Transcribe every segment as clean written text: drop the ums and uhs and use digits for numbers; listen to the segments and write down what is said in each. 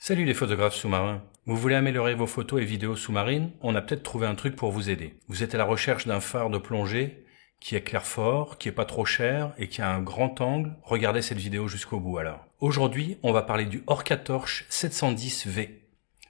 Salut les photographes sous-marins. Vous voulez améliorer vos photos et vidéos sous-marines? On a peut-être trouvé un truc pour vous aider. Vous êtes à la recherche d'un phare de plongée qui éclaire fort, qui est pas trop cher et qui a un grand angle? Regardez cette vidéo jusqu'au bout alors. Aujourd'hui, on va parler du Orca Torch 710V.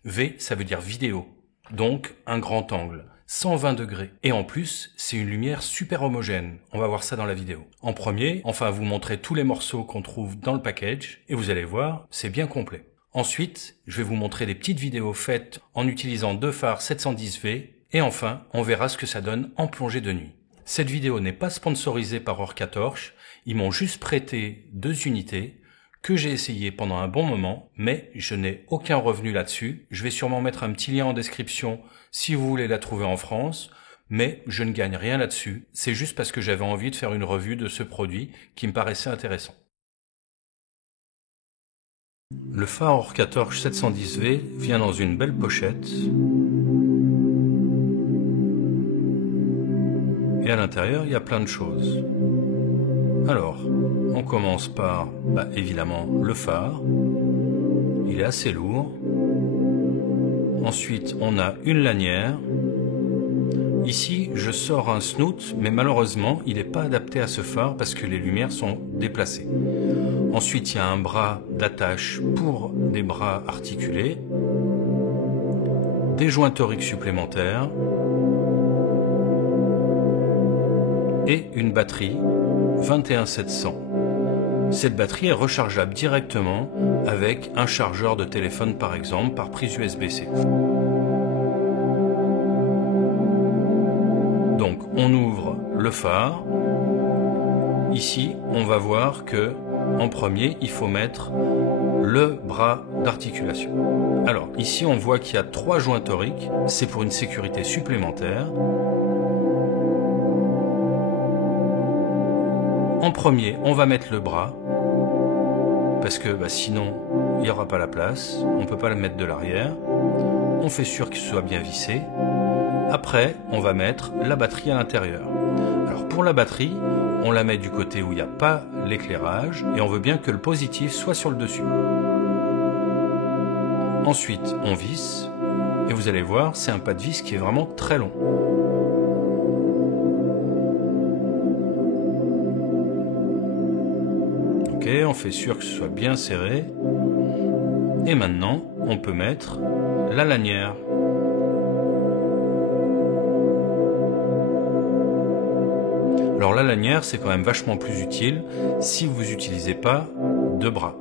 V, ça veut dire vidéo. Donc, un grand angle. 120 degrés. Et en plus, c'est une lumière super homogène. On va voir ça dans la vidéo. En premier, vous montrer tous les morceaux qu'on trouve dans le package et vous allez voir, c'est bien complet. Ensuite, je vais vous montrer des petites vidéos faites en utilisant deux phares 710V et enfin, on verra ce que ça donne en plongée de nuit. Cette vidéo n'est pas sponsorisée par Orca Torch, ils m'ont juste prêté 2 unités que j'ai essayé pendant un bon moment, mais je n'ai aucun revenu là-dessus. Je vais sûrement mettre un petit lien en description si vous voulez la trouver en France, mais je ne gagne rien là-dessus. C'est juste parce que j'avais envie de faire une revue de ce produit qui me paraissait intéressant. Le phare Orca Torch 710V vient dans une belle pochette et à l'intérieur il y a plein de choses. Alors, on commence par, évidemment, le phare. Il est assez lourd. Ensuite, on a une lanière. Ici, je sors un snoot, mais malheureusement, il n'est pas adapté à ce phare parce que les lumières sont déplacées. Ensuite, il y a un bras d'attache pour des bras articulés, des joints toriques supplémentaires et une batterie 21700. Cette batterie est rechargeable directement avec un chargeur de téléphone par exemple par prise USB-C. Donc on ouvre le phare. Ici on va voir que en premier il faut mettre le bras d'articulation. Alors ici on voit qu'il y a 3 joints toriques, c'est pour une sécurité supplémentaire. En premier, on va mettre le bras, parce que sinon, il n'y aura pas la place, on ne peut pas le mettre de l'arrière. On fait sûr qu'il soit bien vissé. Après, on va mettre la batterie à l'intérieur. Alors pour la batterie, on la met du côté où il n'y a pas l'éclairage, et on veut bien que le positif soit sur le dessus. Ensuite, on visse, et vous allez voir, c'est un pas de vis qui est vraiment très long. On fait sûr que ce soit bien serré. Et maintenant, on peut mettre la lanière. Alors la lanière, c'est quand même vachement plus utile si vous n'utilisez pas de bras.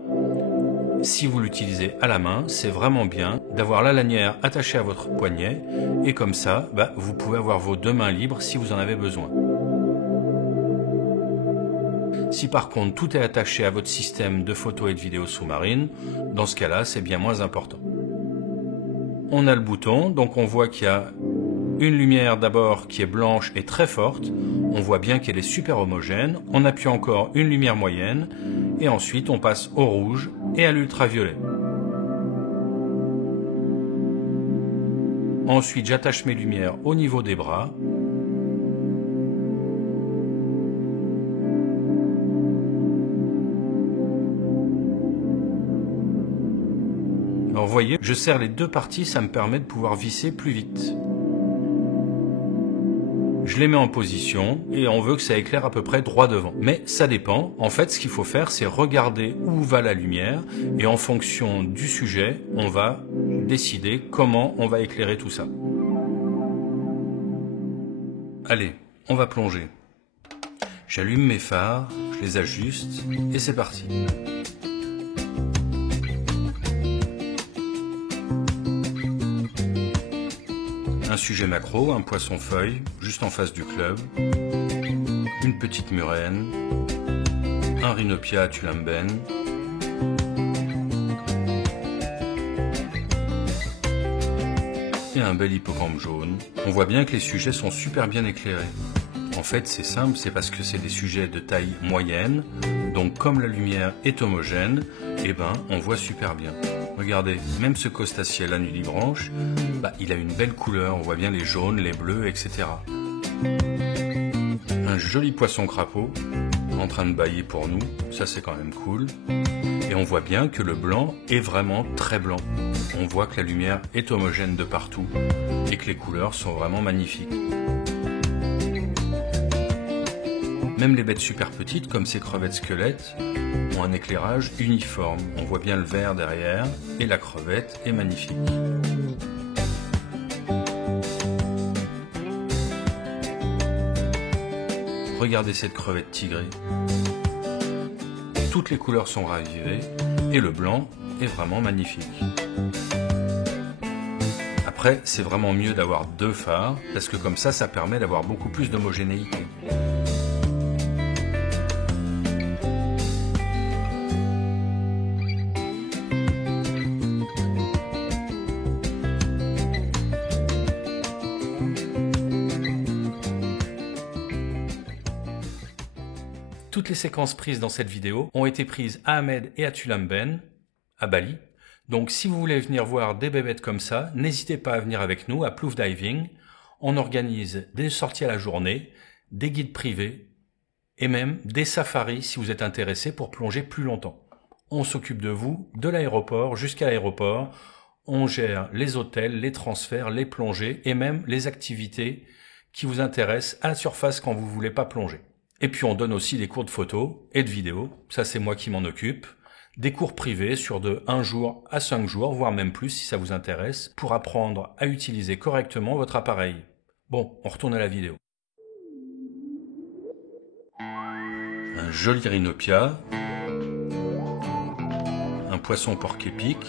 Si vous l'utilisez à la main, c'est vraiment bien d'avoir la lanière attachée à votre poignet et comme ça, vous pouvez avoir vos 2 mains libres si vous en avez besoin. Si par contre tout est attaché à votre système de photos et de vidéos sous-marines, dans ce cas-là, c'est bien moins important. On a le bouton, donc on voit qu'il y a une lumière d'abord qui est blanche et très forte. On voit bien qu'elle est super homogène. On appuie encore une lumière moyenne et ensuite on passe au rouge et à l'ultraviolet. Ensuite, j'attache mes lumières au niveau des bras. Alors vous voyez, je serre les 2 parties, ça me permet de pouvoir visser plus vite. Je les mets en position et on veut que ça éclaire à peu près droit devant. Mais ça dépend. En fait, ce qu'il faut faire, c'est regarder où va la lumière et en fonction du sujet, on va décider comment on va éclairer tout ça. Allez, on va plonger. J'allume mes phares, je les ajuste et c'est parti. Un sujet macro, un poisson-feuille, juste en face du club, une petite murène, un rhinopia tulamben, et un bel hippocampe jaune. On voit bien que les sujets sont super bien éclairés. En fait, c'est simple, c'est parce que c'est des sujets de taille moyenne, donc comme la lumière est homogène, on voit super bien. Regardez, même ce costaciel à nudibranche, il a une belle couleur, on voit bien les jaunes, les bleus, etc. Un joli poisson crapaud, en train de bâiller pour nous, ça c'est quand même cool. Et on voit bien que le blanc est vraiment très blanc. On voit que la lumière est homogène de partout et que les couleurs sont vraiment magnifiques. Même les bêtes super petites, comme ces crevettes squelettes, ont un éclairage uniforme. On voit bien le vert derrière et la crevette est magnifique. Regardez cette crevette tigrée. Toutes les couleurs sont ravivées et le blanc est vraiment magnifique. Après, c'est vraiment mieux d'avoir deux phares parce que comme ça permet d'avoir beaucoup plus d'homogénéité. Toutes les séquences prises dans cette vidéo ont été prises à Ahmed et à Tulamben, à Bali. Donc si vous voulez venir voir des bébêtes comme ça, n'hésitez pas à venir avec nous à Plouf Diving. On organise des sorties à la journée, des guides privés et même des safaris si vous êtes intéressé pour plonger plus longtemps. On s'occupe de vous, de l'aéroport jusqu'à l'aéroport. On gère les hôtels, les transferts, les plongées et même les activités qui vous intéressent à la surface quand vous ne voulez pas plonger. Et puis on donne aussi des cours de photo et de vidéo, ça c'est moi qui m'en occupe. Des cours privés sur de 1 jour à 5 jours, voire même plus si ça vous intéresse, pour apprendre à utiliser correctement votre appareil. Bon, on retourne à la vidéo. Un joli rhinopia, un poisson porc-épic,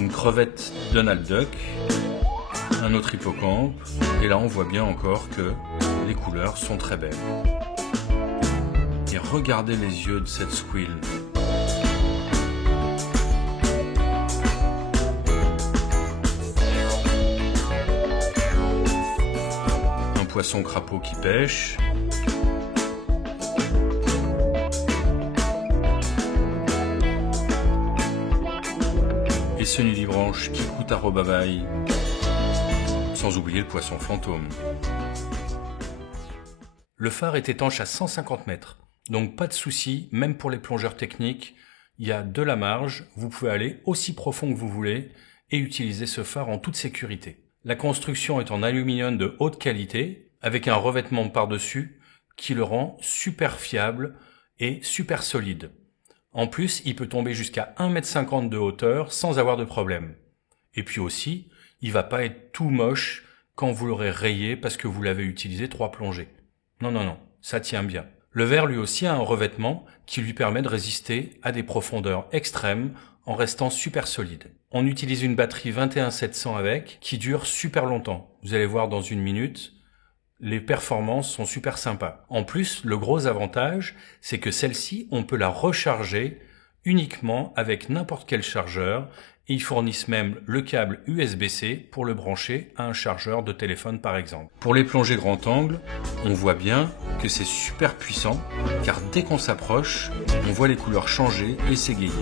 une crevette Donald Duck, un autre hippocampe, et là on voit bien encore que les couleurs sont très belles. Et regardez les yeux de cette squille. Un poisson crapaud qui pêche. Et ce nudibranche qui coûte à robabaille. Sans oublier le poisson fantôme. Le phare est étanche à 150 mètres, donc pas de souci, même pour les plongeurs techniques, il y a de la marge, vous pouvez aller aussi profond que vous voulez et utiliser ce phare en toute sécurité. La construction est en aluminium de haute qualité, avec un revêtement par-dessus qui le rend super fiable et super solide. En plus, il peut tomber jusqu'à 1,50 m de hauteur sans avoir de problème. Et puis aussi, il va pas être tout moche quand vous l'aurez rayé parce que vous l'avez utilisé 3 plongées. Non, non, non, ça tient bien. Le verre lui aussi a un revêtement qui lui permet de résister à des profondeurs extrêmes en restant super solide. On utilise une batterie 21700 avec qui dure super longtemps. Vous allez voir dans une minute, les performances sont super sympas. En plus, le gros avantage, c'est que celle-ci, on peut la recharger uniquement avec n'importe quel chargeur. Et ils fournissent même le câble USB-C pour le brancher à un chargeur de téléphone par exemple. Pour les plongées grand angle, on voit bien que c'est super puissant car dès qu'on s'approche, on voit les couleurs changer et s'égayer.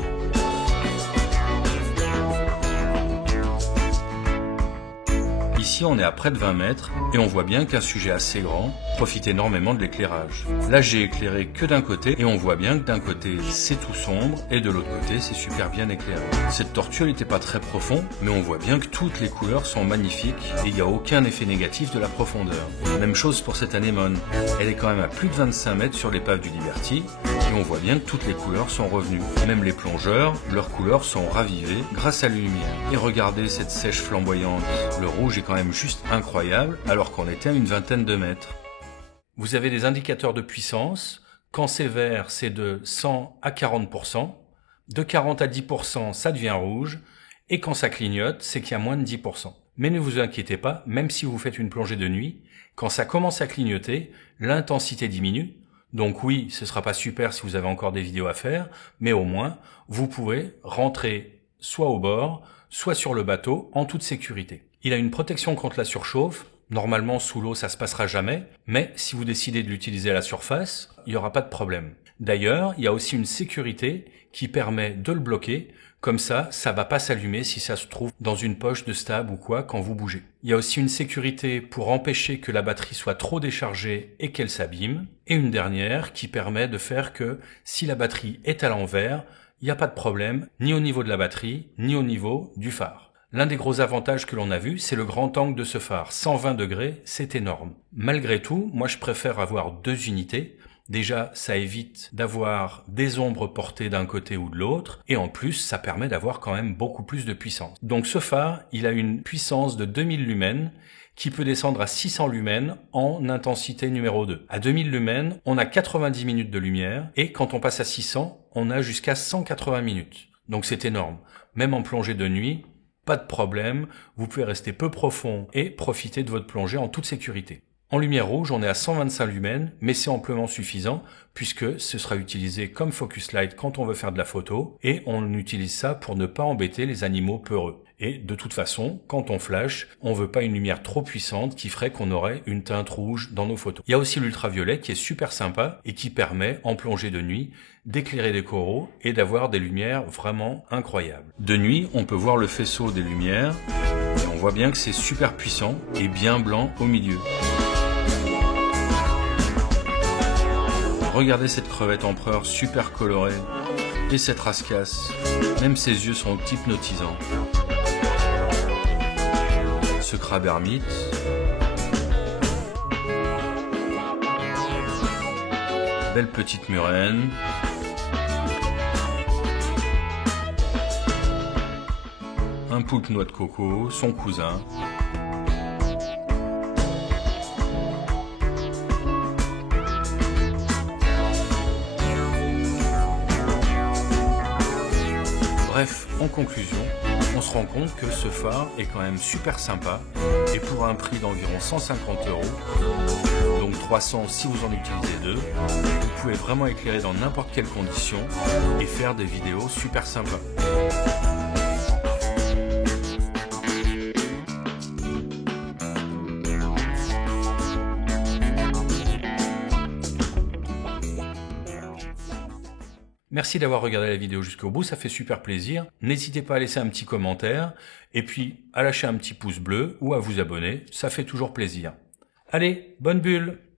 Ici, on est à près de 20 mètres et on voit bien qu'un sujet assez grand profite énormément de l'éclairage. Là, j'ai éclairé que d'un côté et on voit bien que d'un côté, c'est tout sombre et de l'autre côté, c'est super bien éclairé. Cette tortue, elle n'était pas très profonde, mais on voit bien que toutes les couleurs sont magnifiques et il n'y a aucun effet négatif de la profondeur. Même chose pour cette anémone. Elle est quand même à plus de 25 mètres sur l'épave du Liberty et on voit bien que toutes les couleurs sont revenues. Même les plongeurs, leurs couleurs sont ravivées grâce à la lumière. Et regardez cette sèche flamboyante. Le rouge est quand même juste incroyable alors qu'on était à une vingtaine de mètres. Vous avez des indicateurs de puissance. Quand c'est vert, c'est de 100 à 40%. De 40 à 10%, ça devient rouge. Et quand ça clignote, c'est qu'il y a moins de 10%. Mais ne vous inquiétez pas, même si vous faites une plongée de nuit, quand ça commence à clignoter, l'intensité diminue. Donc oui, ce ne sera pas super si vous avez encore des vidéos à faire, mais au moins, vous pouvez rentrer soit au bord, soit sur le bateau en toute sécurité. Il a une protection contre la surchauffe. Normalement, sous l'eau, ça ne se passera jamais, mais si vous décidez de l'utiliser à la surface, il n'y aura pas de problème. D'ailleurs, il y a aussi une sécurité qui permet de le bloquer. Comme ça va pas s'allumer si ça se trouve dans une poche de stab ou quoi quand vous bougez. Il y a aussi une sécurité pour empêcher que la batterie soit trop déchargée et qu'elle s'abîme. Et une dernière qui permet de faire que si la batterie est à l'envers, il n'y a pas de problème, ni au niveau de la batterie, ni au niveau du phare. L'un des gros avantages que l'on a vu, c'est le grand angle de ce phare. 120 degrés, c'est énorme. Malgré tout, moi je préfère avoir 2 unités. Déjà, ça évite d'avoir des ombres portées d'un côté ou de l'autre, et en plus, ça permet d'avoir quand même beaucoup plus de puissance. Donc ce phare, il a une puissance de 2000 lumens, qui peut descendre à 600 lumens en intensité numéro 2. À 2000 lumens, on a 90 minutes de lumière, et quand on passe à 600, on a jusqu'à 180 minutes. Donc c'est énorme. Même en plongée de nuit, pas de problème, vous pouvez rester peu profond et profiter de votre plongée en toute sécurité. En lumière rouge, on est à 125 lumens, mais c'est amplement suffisant puisque ce sera utilisé comme focus light quand on veut faire de la photo et on utilise ça pour ne pas embêter les animaux peureux. Et de toute façon, quand on flash, on veut pas une lumière trop puissante qui ferait qu'on aurait une teinte rouge dans nos photos. Il y a aussi l'ultraviolet qui est super sympa et qui permet, en plongée de nuit, d'éclairer des coraux et d'avoir des lumières vraiment incroyables. De nuit, on peut voir le faisceau des lumières et on voit bien que c'est super puissant et bien blanc au milieu. Regardez cette crevette empereur super colorée et cette rascasse, même ses yeux sont hypnotisants. Ce crabe ermite, belle petite murène, un poulpe noix de coco, son cousin. Bref, en conclusion, on se rend compte que ce phare est quand même super sympa et pour un prix d'environ 150 €, donc 300 si vous en utilisez 2, vous pouvez vraiment éclairer dans n'importe quelle condition et faire des vidéos super sympas. Merci d'avoir regardé la vidéo jusqu'au bout, ça fait super plaisir. N'hésitez pas à laisser un petit commentaire et puis à lâcher un petit pouce bleu ou à vous abonner, ça fait toujours plaisir. Allez, bonne bulle!